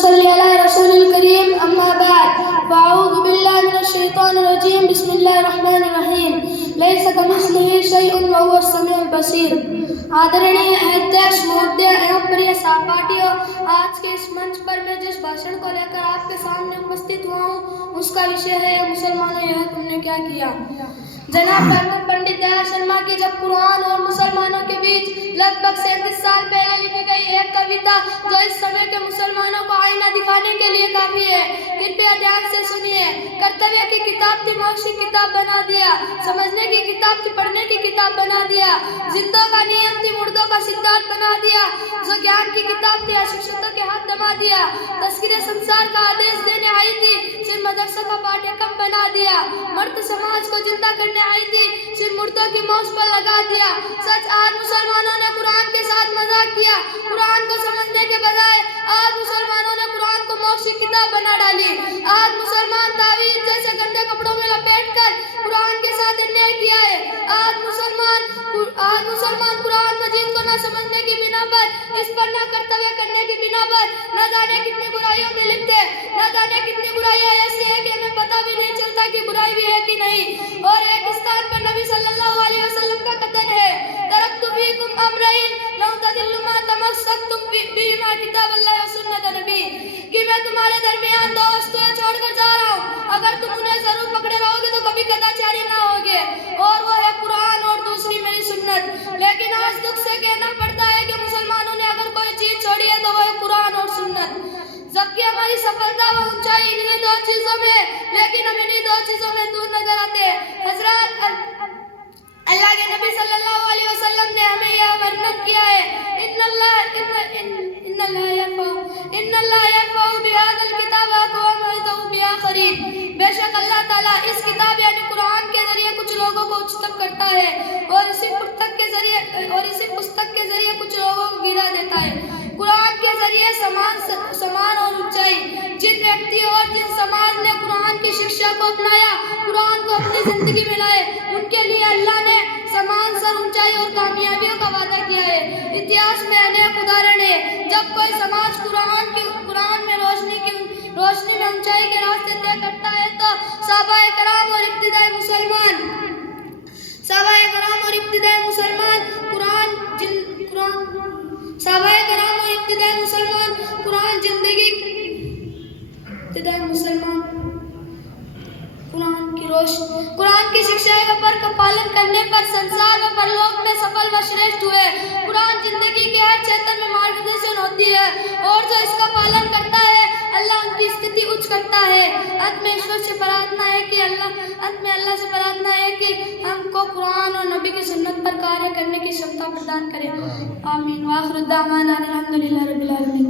صل علی رسول الکریم اما بعد فاعوذ باللہ من الشیطان الرجیم بسم اللہ الرحمن الرحیم لیس کمثلہ شیء وہو السمیع البصیر۔ آدرنیہ अध्यक्ष महोदय एवं प्रिय सहपाठियों, आज के इस मंच पर मैं जिस भाषण को लेकर आपके सामने उपस्थित हुआ हूँ उसका विषय है मुसलमानों यह तुमने क्या किया। जनाब डॉक्टर पंडित दयाल शर्मा की जब कुरान और मुसलमानों के बीच लगभग 37 साल पहले लिखी गई एक कविता जो इस समय के मुसलमानों को आईना दिखाने के लिए काफी है, कृपया ध्यान से सुनिए। कर्तव्य की किताब थी मौसी किताब बना दिया, समझने की किताब थी पढ़ने की किताब बना दिया, जिंदों का नियम थी मुर्दों का सिद्धांत बना दिया, जो ज्ञान की किताब थी अशिक्षितों के हाथ दबा दिया, तस्कीरे संसार का आदेश देने आई थी सिर्फ मदरसों का पाठ्यक्रम बना दिया, मर्द समाज को जिंदा करने आई थी सिर्फ मुर्दों की मौत पर लगा दिया। सच आज मुसलमानों ने कुरान के साथ मजाक किया, कुरान को समझने के बजाय आज मुसलमानों ने कुरान को मौत की किताब बना डाली। आज मुसलमान तावीज़ जैसे गंदे कपड़ों में लपेटकर कुरान के साथ अन्याय किया है। आज मुसलमान कुरान मजीद को न समझने की बिना पर, इस पर न कर्तव्य करने की बिना पर न जाने कितनी बुराइयों में लिप्त है, न जाने कितनी बुराइयां ऐसी है कि हमें पता भी नहीं चलता कि बुराई भी है कि नहीं। और एक स्थान पर नबी सल्लल्लाहु अलैहि वसल्लम का कथन है, तरक्तु फीकुम अमरैन लौ तदिल्लु मा तमस्सक्तुम बिहिमा किताबल्लाहि व सुन्नत नबी, कि मैं तुम्हारे दरमियान दो वस्तुएं छोड़कर जा रहा हूँ, अगर तुम उन्हें जरूर पकड़े रहोगे तो कभी कदाचारी ना होगे, और वो है कुरान और दूसरी मेरी सुन्नत। लेकिन आज दुख से कहना पड़ता है कि मुसलमानों ने अगर कोई चीज छोड़ी है तो वो है कुरान और सुन्नत, जबकि हमारी सफलता व ऊंचाई इन्हीं दो चीजों में, लेकिन हम इन्हीं दो चीजों में दूर नजर आते हैं। हजरत अल्लाह के नबी सल्लल्लाहु अलैहि वसल्लम ने हमें यह वर्णन किया है, इन्नल्लाह यरफ़उ बिहाज़ल किताब अक़वाम व यज़उ बिआख़रीन, बेशक अल्लाह ताला इस किताब यानी कुरान के जरिए कुछ लोगों को उच्चतम करता है और इसी पुस्तक के जरिए कुछ लोगों को गिरा देता है। कुरान के जरिए समान और ऊंचाई, जिन व्यक्तियों और जिन समाज ने कुरान की शिक्षा को अपनाया, कुरान को अपनी जिंदगी में लाए, उनके लिए अल्लाह ने समान सर ऊंचाई और कामयाबियों का वादा किया है। इतिहास में अनेक उदाहरण है, जब कोई समाज कुरान में रोशनी में ऊंचाई के रास्ते तय करता है तो सहाबाए कराम और इब्तिदाई मुसलमान कुरान की शिक्षा का पालन करने पर संसार व परलोक में सफल व श्रेष्ठ हुए। कुरान जिंदगी के हर क्षेत्र में मार्गदर्शन होती है और जो इसका पालन करता है अल्लाह उनकी स्थिति उच्च करता है। अंत में अल्लाह से प्रार्थना है कि हमको कुरान और नबी की सुन्नत पर कार्य करने की क्षमता प्रदान करें। आमीन। व आखिरु दावाना अनिल हम्दुलिल्लाहि रब्बिल आलमीन।